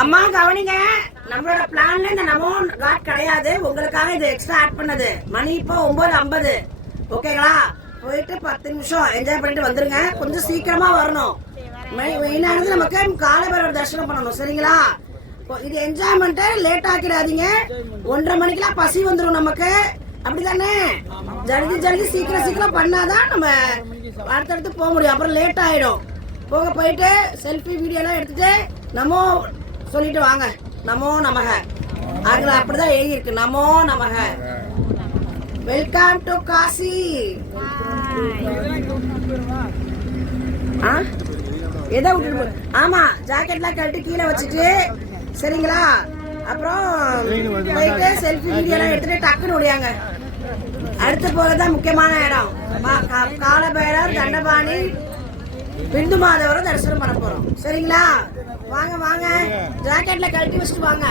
அம்மா கவனிங்க, நம்மளோட பிளான்ல இந்த நமோ காட் கிடையாது. உங்களுக்காக இது எக்ஸ்ட்ரா ஆட் பண்ணது. மணி இப்போ 9:50. ஓகேங்களா? போயிட்டு 10 நிமிஷம் என்ஜாய் பண்ணிட்டு வந்துருங்க. கொஞ்சம் சீக்கிரமா வரணும். மெயினானது நமக்கு காலபைரவர் தரிசனம் பண்ணணும். சரிங்களா? இது என்ஜாய்மெண்ட் லேட் ஆக்கிடாதீங்க. 1:30 மணிக்கெல்லாம் பசி வந்துடும் நமக்கு. அப்படிதானே? ஜல்தி சீக்கிரம் பண்ணாதான் நம்ம அடுத்தடுத்து போக முடியும். அப்புறம் லேட் ஆயிடும். போயிட்டு செல்ஃபி வீடியோ எல்லாம் எடுத்துட்டு நமோ சொல்லிட்டு வாங்க. நமோ நமக. அதுல அப்படிதான் எழுதி இருக்கு, நமோ நமக. Welcome to Kashi. எதை விட்டுட்டு ஆமா, ஜாக்கெட்லாம் கழட்டி கீழே வச்சுட்டு சரிங்களா? அப்புறம் போயிட்டு செல்ஃபி வீடியோ எல்லாம் எடுத்துட்டு டக்குன்னு ஓடியாங்க. அடுத்து போறதுதான் முக்கியமான இடம். காலபைரவர், தண்டபாணி, பிந்து மாதவரை தரிசனம் பண்ண போறோம். சரிங்களா? வாங்க ஜாக்கெட்ல கழட்டி வச்சுட்டு வாங்க.